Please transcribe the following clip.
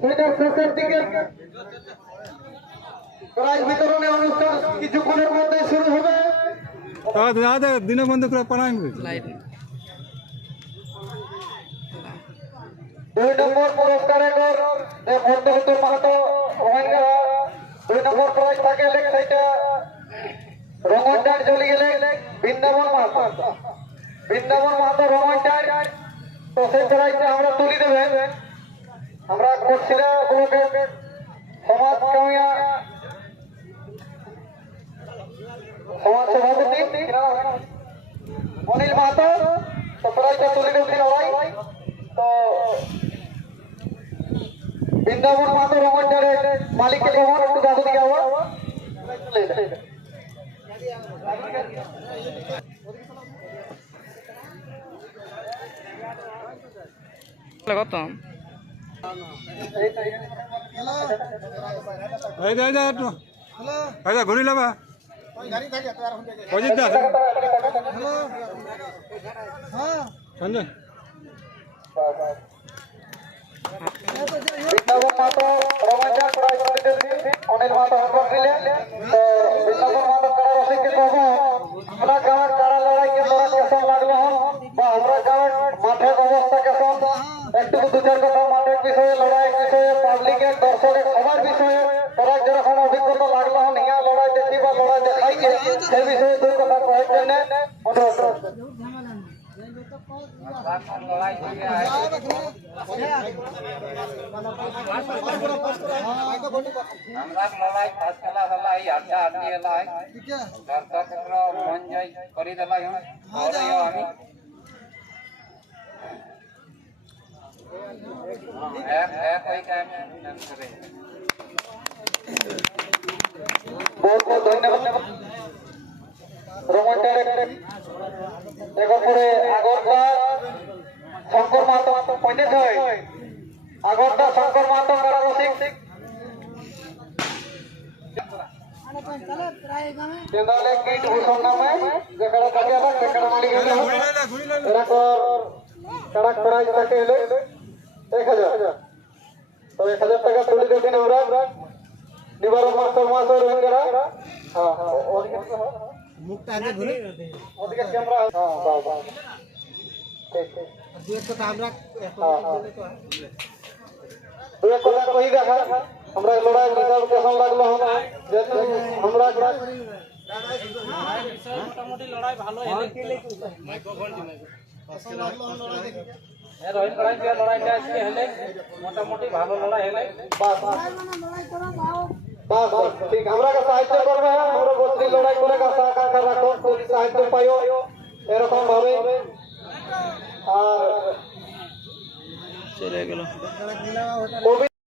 সেটা শেষের দিকে। প্রাইজ বিতরণের অনুষ্ঠান কিছুক্ষণের মধ্যে শুরু হবে। দাদা দিনে করে পালাইন দুই নম্বর পুরস্কারে গর ভদ্রত মাহাতো দুই নম্বর প্রাইজ থাকে লেখ সেইটা। রঙনটার চলে গেলে বৃন্দাবন মাহাতো বৃন্দাবন মাহাতো রঙনটার তো সেই প্রাইজটা আমরা তুলি দেবেন আমরা করছিলা ব্লকের সমাজ কামিয়া সমাজ সভাপতি অনিল মাহাতো তো প্রাইজটা তুলে তো বৃন্দাবন মাতা রমণটারে মালিককে খবর একটু আবার কত? ঘুরি লবা। অজিত দা। সঞ্জয় বৃন্দাবন মাতা রমণটার প্রায় অনিল মাতা দিলেন সবার বিষয়ে তোরা যেরকম অভিজ্ঞতা লাগল ইয়া লড়াই দেখি বা লড়াই দেখাইকে সে বিষয়ে দুই কথা কয়ের জন্য করি দেলা আমি। এক এক ওই কাম করে এখন পরে আগরটা শঙ্কর মাহাতো পঞ্চাশ হয় আগরটা শঙ্কর মাহাতো কারা রসিক তেন্দালে কিট ভূষণ নামে যেখানে থাকে আবার সেখানে মালিক ঘুরি লইলা ঘুরি লইলা এরা কর কাড়াক প্রাইজ থাকে হলে এক হাজার। তো এক হাজার টাকা তুলে দেখেন আমরা। নিবারণ মাস্টার মাস্টার রোহিঙ্গারা হ্যাঁ হ্যাঁ ওদিকে মুখটা আগে ঘুরে ওদিকে ক্যামেরা হ্যাঁ বাহ বাহ ঠিক ঠিক দু এক কথা আমরা দু এক কথা কই দেখা। আমরা লড়াই বিশাল কেমন লাগল। আমরা রোহিত লড়াই দিয়ে লড়াইটা আজকে হলে মোটামুটি ভালো লড়াই হলে। বাস বাস বাস ঠিক। আমরা সাহায্য করবে আমরা বসরি লড়াই করে আশা আকাঙ্ক্ষা রাখো যদি সাহায্য পাইও। এরকম ভাবে আর চলে গেল।